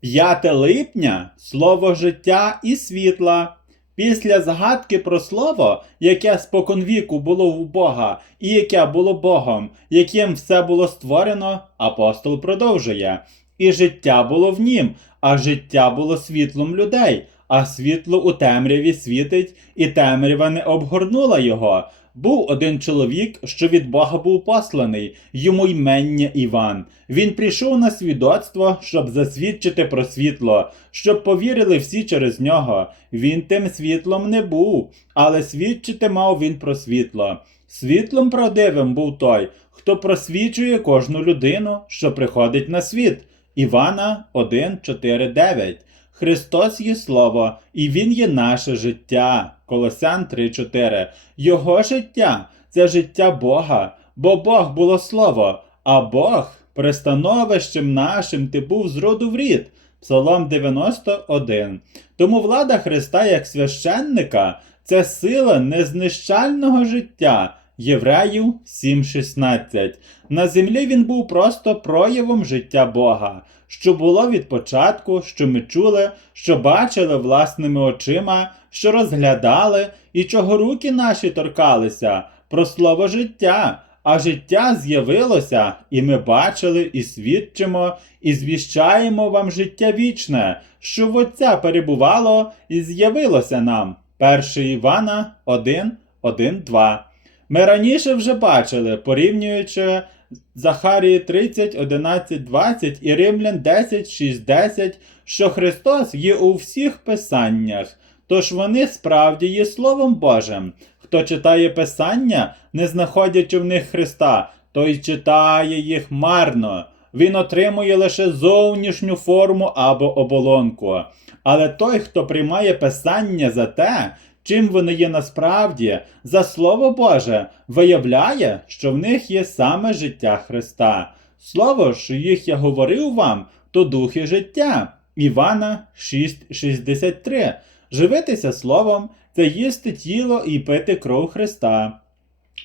5 липня слово життя і світла. Після згадки про слово, яке споконвіку було у Бога, і яке було Богом, яким все було створено, апостол продовжує. І життя було в нім, а життя було світлом людей, а світло у темряві світить, і темрява не обгорнула його. Був один чоловік, що від Бога був посланий, йому ймення Іван. Він прийшов на свідоцтво, щоб засвідчити про світло, щоб повірили всі через нього. Він тим світлом не був, але свідчити мав він про світло. Світлом правдивим був той, хто просвічує кожну людину, що приходить на світ. Івана 1, 4, 9. Христос є Слово, і Він є наше життя. Колосян 3.4. Його життя це життя Бога, бо Бог було Слово, а Бог пристановищем нашим ти був з роду в рід. Псалом 91. Тому влада Христа як священника це сила незнищального життя. Євреїв 7.16. На землі він був просто проявом життя Бога, що було від початку, що ми чули, що бачили власними очима, що розглядали, і чого руки наші торкалися, про слово життя. А життя з'явилося, і ми бачили, і свідчимо, і звіщаємо вам життя вічне, що в Отця перебувало і з'явилося нам. 1 Івана 1, 1, 2. Ми раніше вже бачили, порівнюючи Захарії 30, 11, 20 і Римлян 10, 6, 10, що Христос є у всіх писаннях, тож вони справді є Словом Божим. Хто читає Писання, не знаходячи в них Христа, той читає їх марно. Він отримує лише зовнішню форму або оболонку. Але той, хто приймає Писання за те, чим вони є насправді, за Слово Боже, виявляє, що в них є саме життя Христа. Слово, що їх я говорив вам, то духи життя. Івана 6,63. Живитися Словом це їсти тіло і пити кров Христа.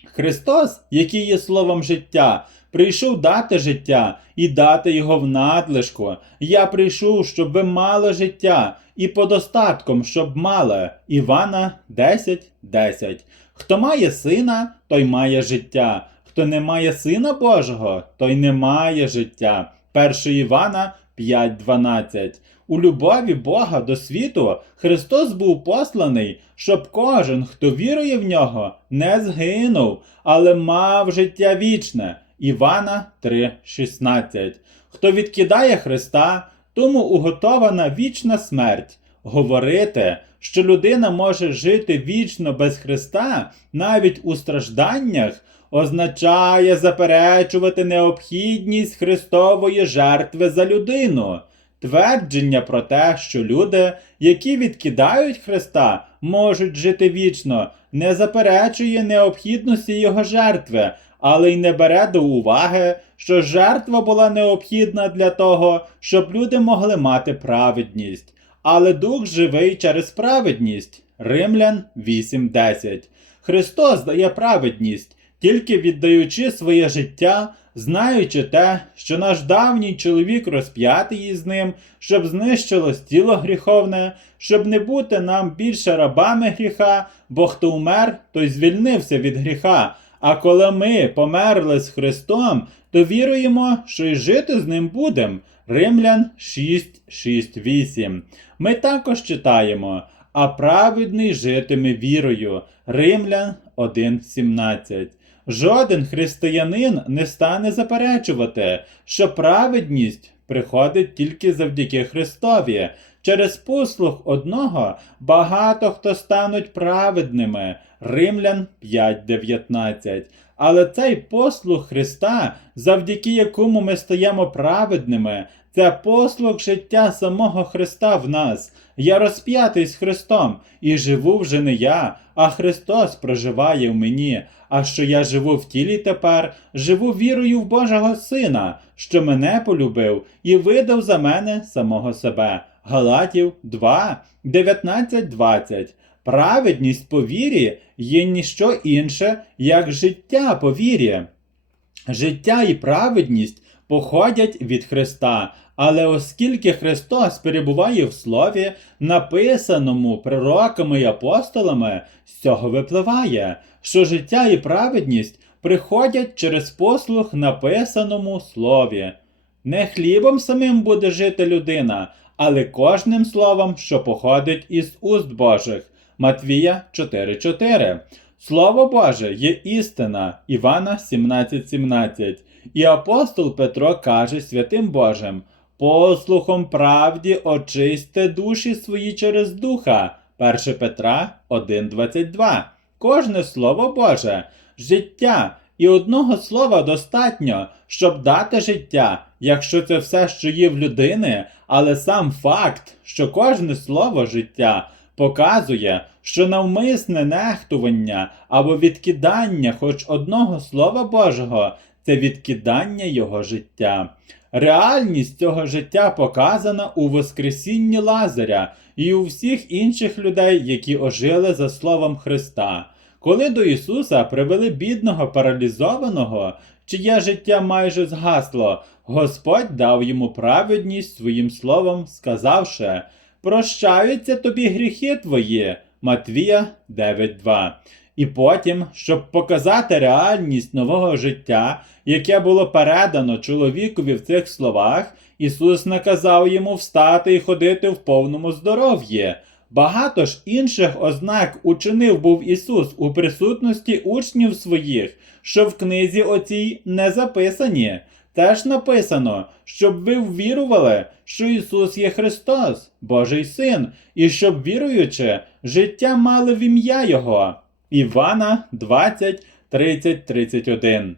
Христос, який є словом життя, прийшов дати життя і дати його в надлишку. Я прийшов, щоб ви мали життя, і подостатком, щоб мали. Івана 10, 10. Хто має сина, той має життя. Хто не має сина Божого, той не має життя. 1 Івана 5.12. У любові Бога до світу Христос був посланий, щоб кожен, хто вірує в нього, не згинув, але мав життя вічне. Івана 3:16. Хто відкидає Христа, тому уготована вічна смерть. Говорити, що людина може жити вічно без Христа, навіть у стражданнях, означає заперечувати необхідність Христової жертви за людину. Твердження про те, що люди, які відкидають Христа, можуть жити вічно, не заперечує необхідності Його жертви, але й не бере до уваги, що жертва була необхідна для того, щоб люди могли мати праведність. Але дух живий через праведність. Римлян 8.10. Христос дає праведність, тільки віддаючи своє життя, знаючи те, що наш давній чоловік розп'ятий із ним, щоб знищилось тіло гріховне, щоб не бути нам більше рабами гріха, бо хто умер, той звільнився від гріха. А коли ми померли з Христом, то віруємо, що й жити з ним будемо. Римлян 6, 6, 8. Ми також читаємо, а праведний житиме вірою. Римлян 1, 17. Жоден християнин не стане заперечувати, що праведність приходить тільки завдяки Христові. Через послуг одного багато хто стануть праведними. Римлян 5.19. Але цей послуг Христа, завдяки якому ми стаємо праведними, це послуг життя самого Христа в нас. Я розп'ятий з Христом і живу вже не я, а Христос проживає в мені. А що я живу в тілі тепер, живу вірою в Божого Сина, що мене полюбив і видав за мене самого себе. Галатів 2, 19, 20. Праведність по вірі є ніщо інше, як життя по вірі. Життя і праведність походять від Христа. Але оскільки Христос перебуває в Слові, написаному пророками і апостолами, з цього випливає, що життя і праведність приходять через послух написаному Слові. Не хлібом самим буде жити людина, але кожним словом, що походить із уст Божих. Матвія 4.4. Слово Боже є істина. Івана 17.17. І апостол Петро каже святим Божим: Послухом правді очисьте душі свої через духа. 1 Петра 1.22. Кожне слово Боже, життя, і одного слова достатньо, щоб дати життя, якщо це все, що є в людини, але сам факт, що кожне слово життя показує, що навмисне нехтування або відкидання хоч одного слова Божого це відкидання його життя. Реальність цього життя показана у Воскресінні Лазаря і у всіх інших людей, які ожили за словом Христа. Коли до Ісуса привели бідного паралізованого, чиє життя майже згасло, Господь дав йому праведність своїм словом, сказавши: Прощаються тобі гріхи твої. Матвія 9.2. І потім, щоб показати реальність нового життя, яке було передано чоловікові в цих словах, Ісус наказав йому встати і ходити в повному здоров'ї. Багато ж інших ознак учинив був Ісус у присутності учнів своїх, що в книзі оцій не записані. Теж написано, щоб ви ввірували, що Ісус є Христос, Божий Син, і щоб віруючи, життя мали в ім'я Його. Івана 20, 30, 31.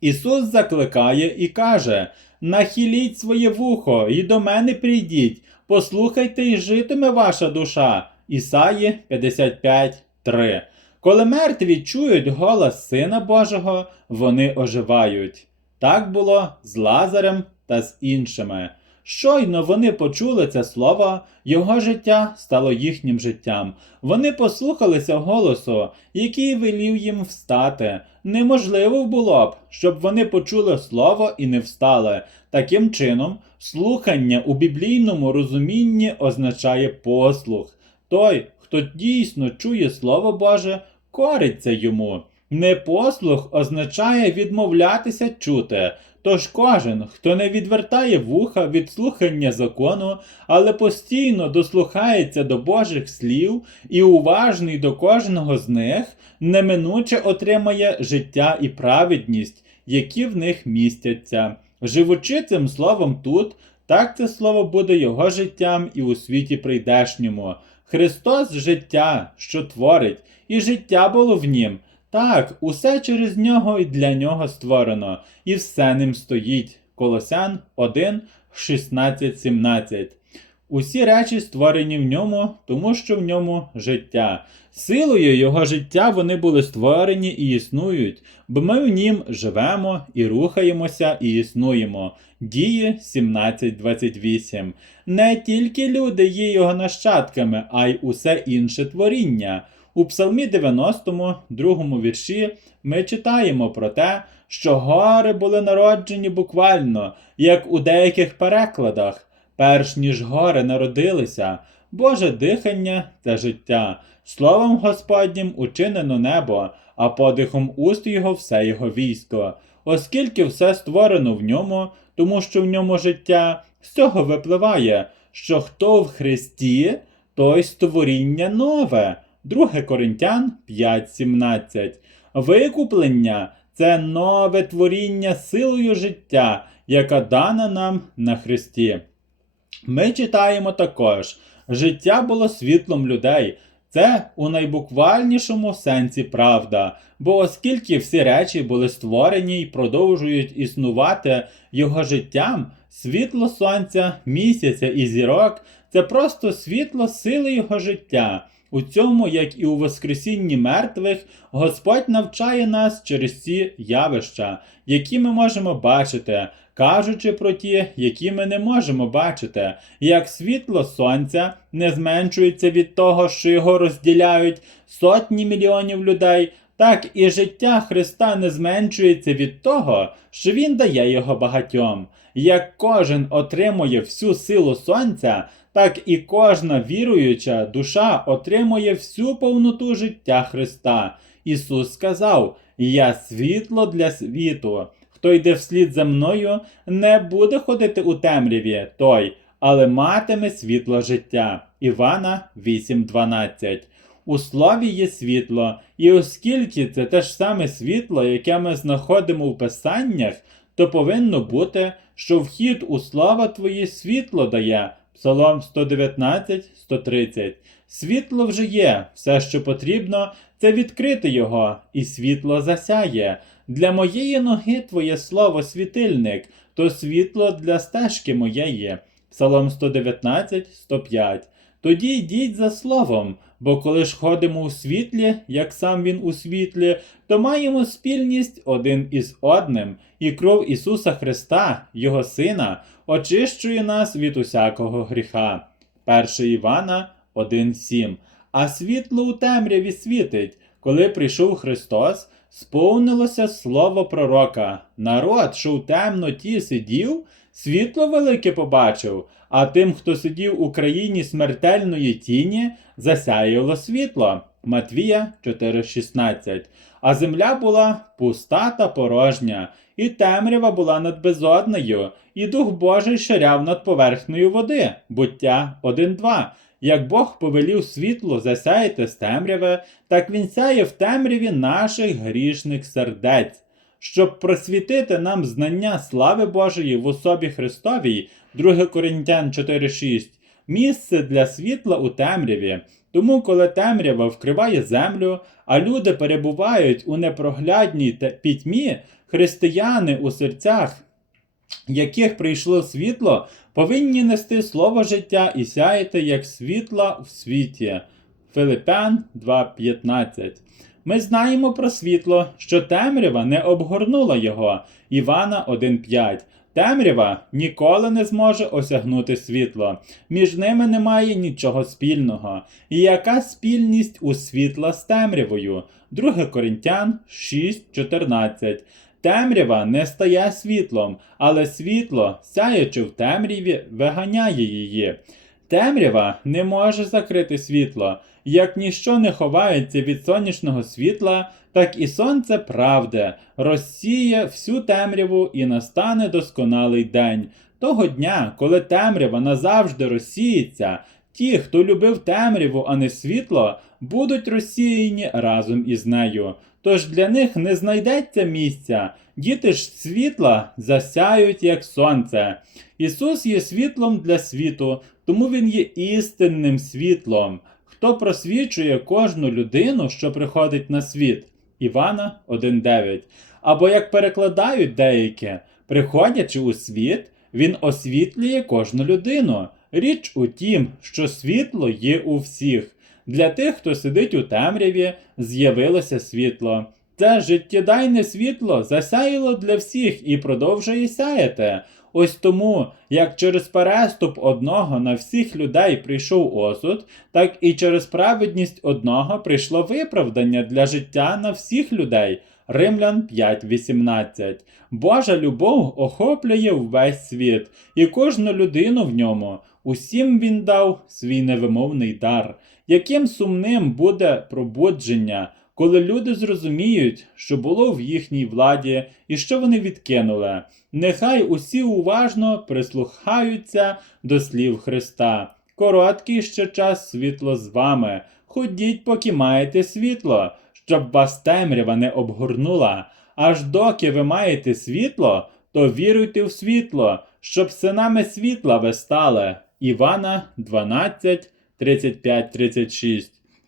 Ісус закликає і каже: Нахиліть своє вухо і до мене прийдіть, послухайте, і житиме ваша душа. Ісаї 55, 3. Коли мертві чують голос Сина Божого, вони оживають. Так було з Лазарем та з іншими. Щойно вони почули це слово, його життя стало їхнім життям. Вони послухалися голосу, який велів їм встати. Неможливо було б, щоб вони почули слово і не встали. Таким чином, слухання у біблійному розумінні означає послух. Той, хто дійсно чує Слово Боже, кориться йому. Непослух означає відмовлятися чути. Тож кожен, хто не відвертає вуха від слухання закону, але постійно дослухається до Божих слів і уважний до кожного з них, неминуче отримає життя і праведність, які в них містяться. Живучи цим словом тут, так це слово буде його життям і у світі прийдешньому. Христос життя, що творить, і життя було в нім. Так, усе через нього і для нього створено, і все ним стоїть. Колосян 1, 16, 17. Усі речі створені в ньому, тому що в ньому життя. Силою його життя вони були створені і існують, бо ми в нім живемо і рухаємося і існуємо. Дії 17.28. Не тільки люди є його нащадками, а й усе інше творіння. У Псалмі 90, другому вірші ми читаємо про те, що гори були народжені буквально, як у деяких перекладах, перш ніж гори народилися. Боже дихання це життя. Словом Господнім учинено небо, а подихом уст його все його військо. Оскільки все створено в ньому, тому що в ньому життя, з цього випливає, що хто в Христі, той створіння нове. 2 Коринтян 5.17. Викуплення це нове творіння силою життя, яка дана нам на Христі. Ми читаємо також: життя було світлом людей. Це у найбуквальнішому сенсі правда, бо оскільки всі речі були створені і продовжують існувати його життям, світло сонця, місяця і зірок це просто світло сили його життя. У цьому, як і у Воскресінні мертвих, Господь навчає нас через ці явища, які ми можемо бачити, кажучи про ті, які ми не можемо бачити, як світло сонця не зменшується від того, що його розділяють сотні мільйонів людей, так і життя Христа не зменшується від того, що Він дає його багатьом. Як кожен отримує всю силу сонця, так і кожна віруюча душа отримує всю повноту життя Христа. Ісус сказав: Я світло для світу. Хто йде вслід за мною, не буде ходити у темряві той, але матиме світло життя. Івана 8.12. У слові є світло, і оскільки це те ж саме світло, яке ми знаходимо в Писаннях, то повинно бути, що вхід у слова Твої світло дає. Псалом 119, 130. Світло вже є, все, що потрібно, це відкрити його, і світло засяє. Для моєї ноги Твоє слово світильник, то світло для стежки моєї. Псалом 119, 105. Тоді йдіть за словом, бо коли ж ходимо у світлі, як сам він у світлі, то маємо спільність один із одним, і кров Ісуса Христа, Його Сина, очищує нас від усякого гріха. 1 Івана 1,7. А світло у темряві світить, коли прийшов Христос, сповнилося слово пророка. Народ, що в темноті сидів, світло велике побачив, а тим, хто сидів у країні смертельної тіні, засяяло світло. Матвія 4,16. А земля була пуста та порожня, і темрява була над безоднею, і Дух Божий ширяв над поверхнею води. Буття 1.2. Як Бог повелів світло засяяти з темряви, так він сяє в темряві наших грішних сердець. Щоб просвітити нам знання слави Божої в особі Христовій, 2 Коринтян 4.6, місце для світла у темряві. Тому, коли темрява вкриває землю, а люди перебувають у непроглядній пітьмі, християни у серцях, яких прийшло світло, повинні нести слово життя і сяяти як світла в світі. Филипян 2.15 Ми знаємо про світло, що темрява не обгорнула його. Івана 1.5 Темрява ніколи не зможе осягнути світло. Між ними немає нічого спільного. І яка спільність у світла з темрявою? 2 Коринтян 6.14 Темрява не стає світлом, але світло, сяючи в темряві, виганяє її. Темрява не може закрити світло. Як ніщо не ховається від сонячного світла, так і сонце правди розсіє всю темряву і настане досконалий день. Того дня, коли темрява назавжди розсіється, ті, хто любив темряву, а не світло, будуть розсіяні разом із нею. Тож для них не знайдеться місця. Діти ж світла засяють, як сонце. Ісус є світлом для світу, тому Він є істинним світлом. Хто просвічує кожну людину, що приходить на світ? Івана 1.9. Або як перекладають деякі, приходячи у світ, він освітлює кожну людину. Річ у тім, що світло є у всіх. Для тих, хто сидить у темряві, з'явилося світло. Це життєдайне світло засяяло для всіх і продовжує сяяти. Ось тому, як через переступ одного на всіх людей прийшов осуд, так і через праведність одного прийшло виправдання для життя на всіх людей. Римлян 5.18. Божа любов охоплює весь світ, і кожну людину в ньому. Усім він дав свій невимовний дар. Яким сумним буде пробудження, коли люди зрозуміють, що було в їхній владі і що вони відкинули. Нехай усі уважно прислухаються до слів Христа. Короткий ще час світло з вами. Ходіть, поки маєте світло, щоб вас темрява не обгорнула. Аж доки ви маєте світло, то віруйте в світло, щоб синами світла ви стали. Івана 12, 35-36